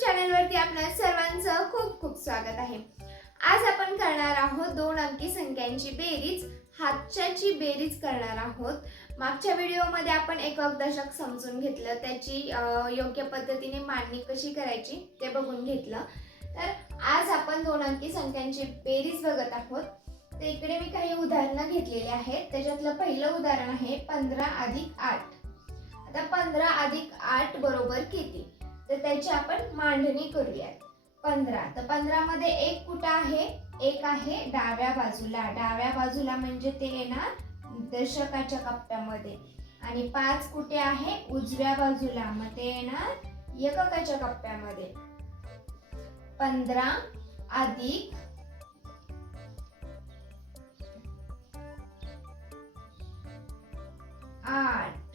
चॅनलवरती आपल्या सर्वांचं खूप खूप स्वागत आहे. आज आपण करणार आहोत दोन अंकी संख्यांची बेरीज. हातच्याची बेरीज करणार आहोत. मागच्या व्हिडिओमध्ये आपण एकक दशक समजून घेतलं त्याची योग्य पद्धतीने मांडणी कशी करायची ते बघून घेतलं. तर आज आपण दोन अंकी संख्यांची बेरीज बघत आहोत. तर इकडे मी काही उदाहरणं घेतलेली आहेत. त्याच्यातलं पहिलं उदाहरण आहे पंधरा अधिक आठ. आता पंधरा अधिक आठ बरोबर किती? तर त्याची आपण मांडणी करूयात. पंधरा. तर पंधरामध्ये एक कुठं आहे? एक आहे डाव्या बाजूला. डाव्या बाजूला म्हणजे ते येणार दशकाच्या कप्प्यामध्ये. आणि पाच कुठे आहे? उजव्या बाजूला. मग ते येणार एककाच्या कप्प्यामध्ये. पंधरा अधिक आठ.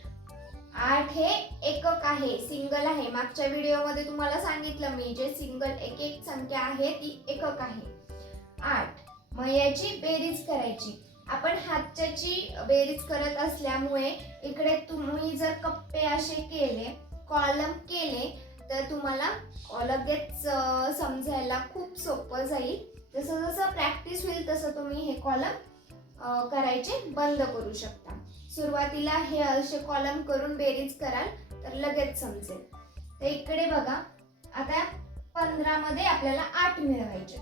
आठ हे एकक आहे. सिंगल आहे. मागच्या व्हिडिओमध्ये तुम्हाला सांगितलं मी जे सिंगल एक एक संख्या आहे ती एकक आहे. आठ. मग याची बेरीज करायची. आपण हातच्याची बेरीज करत असल्यामुळे इकडे तुम्ही जर कप्पे असे केले कॉलम केले तर तुम्हाला लगेच समजायला खूप सोपं जाईल. जसं जसं प्रॅक्टिस होईल तसं तुम्ही हे कॉलम करायचे बंद करू शकता. सुरुवातीला हे असे कॉलम करून बेरीज कराल तर लगेच समजेल. तर इकडे बघा आता पंधरामध्ये आपल्याला आठ मिळवायचे.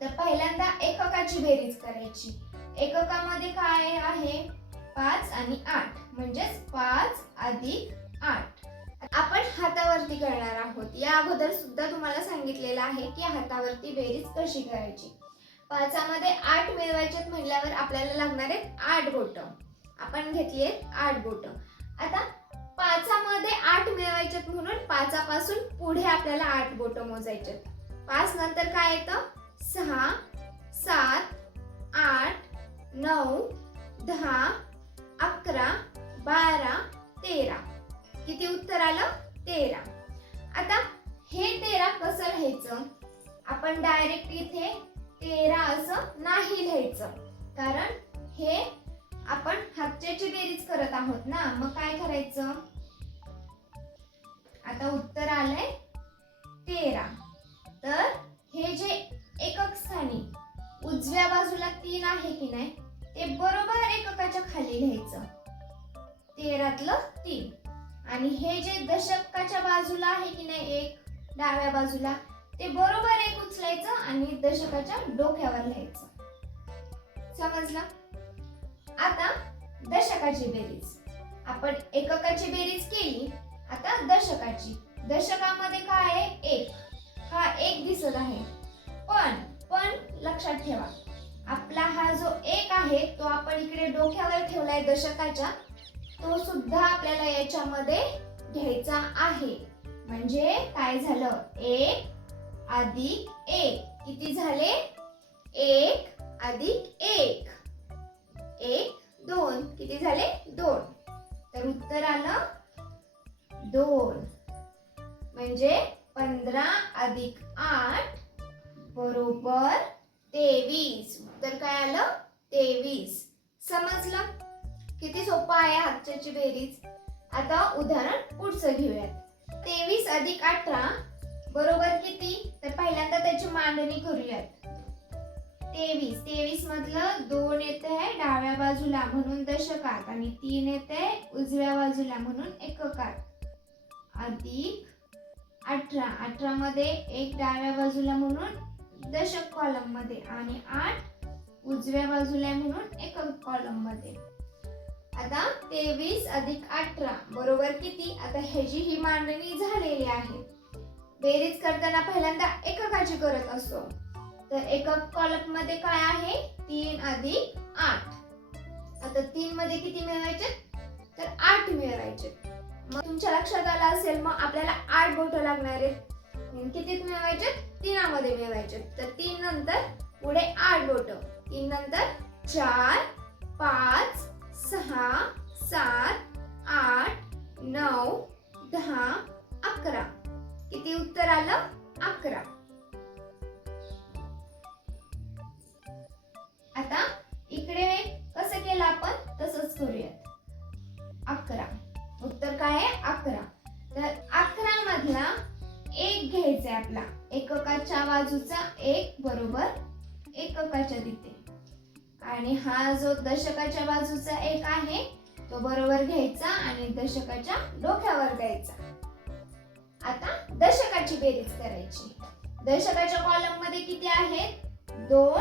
तर पहिल्यांदा एककाची बेरीज करायची. एककामध्ये काय आहे? पाच आणि आठ. म्हणजेच पाच अधिक आठ. आपण हातावरती करणार आहोत. या अगोदर सुद्धा तुम्हाला सांगितलेलं आहे की हातावरती बेरीज कशी करायची. पाचामध्ये आठ मिळवायच्यात म्हटल्यावर आपल्याला लागणार आहेत आठ बोटं. आपण घेतली आहेत आठ बोट. आता पाचामध्ये आठ मिळवायच्यात म्हणून पाचापासून पुढे आपल्याला आठ बोट मोजायचे पाच नंतर काय येतं? सहा सात आठ नऊ दहा अकरा बारा तेरा. किती उत्तर आलं? तेरा. आता हे तेरा कसं लिहायचं? आपण डायरेक्ट इथे तेरा असं नाही लिहायचं. कारण हे आपण हातच्याची बेरीज करत आहोत ना मग काय करायचं? आता उत्तर आलंय तेरा. तर हे जे एकक स्थानी उजव्या बाजूला तीन आहे की नाही ते बरोबर एककाच्या खाली लिहायचं तेरातलं तीन. आणि हे जे दशकाच्या बाजूला आहे की नाही एक डाव्या बाजूला ते बरोबर एक उचलायचं आणि दशकाच्या डोक्यावर लिहायचं समजलं? आता दशकाची बेरीज. आपण एककाची बेरीज केली आता दशकाची. दशकामध्ये काय आहे? एक. हा एक दिसत आहे. पण पण लक्षात ठेवा. आपला हा जो एक आहे तो आपण इकडे डोक्यावर ठेवलाय दशकाच्या तो सुद्धा आपल्याला याच्यामध्ये घ्यायचा आहे. म्हणजे काय झालं? एक अधिक एक. किती झाले? एक अधिक एक. एक दोन. किती झाले? दोन. तर उत्तर आलं दोन. म्हणजे पंधरा अधिक आठ बरोबर तेवीस. उत्तर काय आलं? तेवीस. समजलं? किती सोपं आहे हातच्याची बेरीज? आता उदाहरण पुढचं घेऊयात. तेवीस अधिक अठरा बरोबर किती? तर पहिल्यांदा त्याची मांडणी करूयात. तेवीस. तेवीस मधलं दोन येत आहे डाव्या बाजूला म्हणून दशकात आणि तीन येत आहे उजव्या बाजूला म्हणून एककात. अधिक अठरा. अठरा मध्ये एक डाव्या बाजूला म्हणून दशक कॉलममध्ये आणि आठ उजव्या बाजूला म्हणून एकक कॉलममध्ये आता तेवीस अधिक अठरा बरोबर किती? आता ह्याची ही मांडणी झालेली आहे बेरीज करताना पहिल्यांदा एककाची करत असतो तर एका कॉलममध्ये काय आहे? तीन अधिक आठ. आता तीन मध्ये किती मिळवायचे? तर आठ मिळवायचे. मग तुमच्या लक्षात आलं असेल मग आपल्याला आठ बोट लागणार आहेत. किती मिळवायचे? तीनामध्ये मिळवायचे. तर तीन नंतर पुढे आठ बोट. तीन नंतर चार पाच सहा सात आठ नऊ दहा अकरा. किती उत्तर आलं? अकरा. बाजूचा एक बरोबर एककाच्या तिथे आणि हा जो दशकाच्या बाजूचा एक आहे तो बरोबर घ्यायचा आणि दशकाच्या डोक्यावर द्यायचा. आता दशकाची बेरीज करायची. दशकाच्या कॉलममध्ये किती आहेत? दोन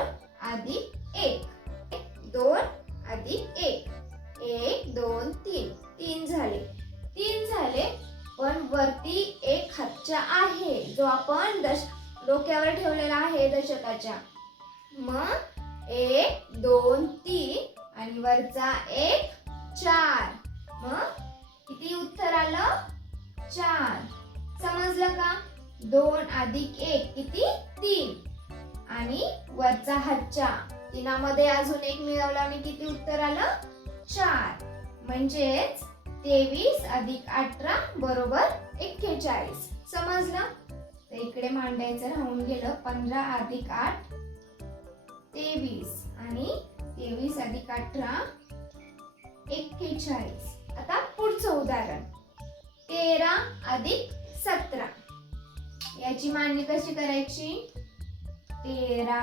अधिक एक. दोन अधिक एक. एक दोन तीन. तीन झाले. तीन झाले पण वरती एक हातच्या आहे जो आपण शतकाच्या मग एक दोन तीन आणि वरचा एक चार. मग किती उत्तर आलं? चार. समजलं का? दोन अधिक एक किती? तीन. आणि वरचा हातच्या तिनामध्ये अजून एक मिळवला आणि किती उत्तर आलं? चार. म्हणजेच तेवीस अधिक अठरा बरोबर एक्केचाळीस. समजलं? तर इकडे मांडायचं राहून गेलं पंधरा अधिक आठ तेवीस. आणि तेवीस अधिक अठरा एक्केचाळीस. आता पुढचं उदाहरण. तेरा अधिक सतरा. याची मांडणी कशी करायची? तेरा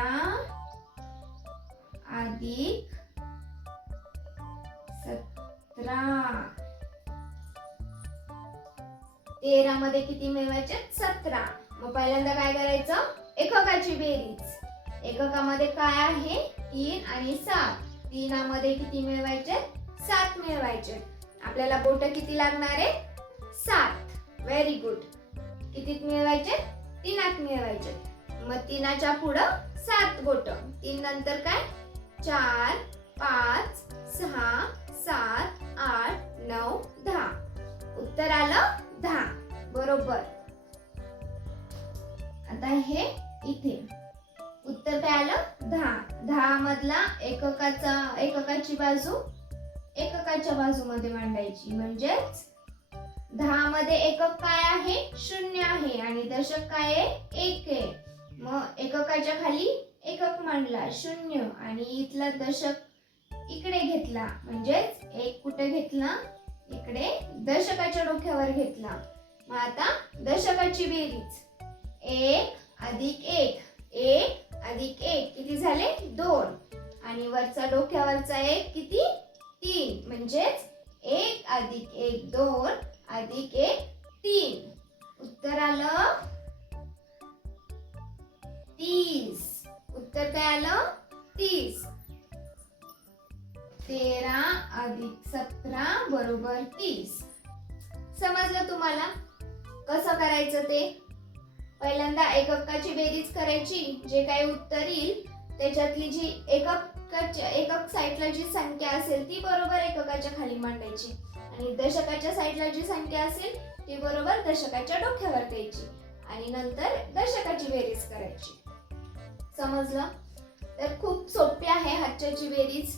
अधिक सतरा. तेरा मध्ये किती मिळवायचे? सतरा. मग पहिल्यांदा काय करायचं? एककाची बेरीज. एककामध्ये काय आहे? तीन आणि सात. तीनामध्ये किती मिळवायचे? सात मिळवायचे. आपल्याला बोट किती लागणार आहे? सात. व्हेरी गुड कितीत मिळवायचे? तीनात मिळवायचे. मग तीनाच्या पुढं सात बोट. तीन नंतर काय? चार पाच सहा सात आठ नऊ दहा. उत्तर आलं दहा. बरोबर. आता हे इथे. उत्तर काय आलं दहा. दहा मधला एककाचा एककाची बाजू एककाच्या बाजूमध्ये मांडायची. म्हणजेच दहा मध्ये एकक काय आहे? शून्य आहे. आणि दशक काय आहे? एक आहे. मग एककाच्या खाली एकक मांडला. शून्य. आणि इथला दशक इकडे घेतला. म्हणजेच एक कुठे घेतला? इकडे दशकाच्या डोक्यावर घेतला. मग आता दशकाची बेरीज. एक अधिक एक. एक अधिक एक. किती झाले? दोन. आणि वरचा डोक्यावरचा एक किती? तीन. म्हणजेच एक अधिक एक दोन अधिक एक तीन. उत्तर आलं? तीस. उत्तर काय आलं? तीस. तेरा अधिक सतरा बरोबर तीस. समजलं तुम्हाला? कसं करायचं ते? पहिल्यांदा एककाची बेरीज करायची जे काही उत्तर येईल त्याच्यातली जी एककाच्या एकक साईडला जी संख्या असेल ती बरोबर एककाच्या खाली मांडायची. आणि दशकाच्या साईडला जी संख्या असेल ती बरोबर दशकाच्या डोक्यावर द्यायची. आणि नंतर दशकाची बेरीज करायची. समजलं? तर खूप सोपी आहे हातच्याची बेरीज.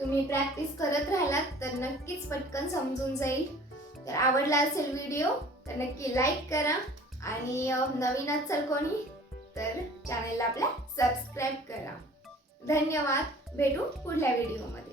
तुम्ही प्रॅक्टिस करत राहिलात तर नक्कीच पटकन समजून जाईल. तर आवडला असेल व्हिडिओ तर नक्की लाईक करा. आणि नवीन असाल कोणी तर चॅनलला आपल्या सबस्क्राईब करा. धन्यवाद. भेटू पुढल्या व्हिडिओमध्ये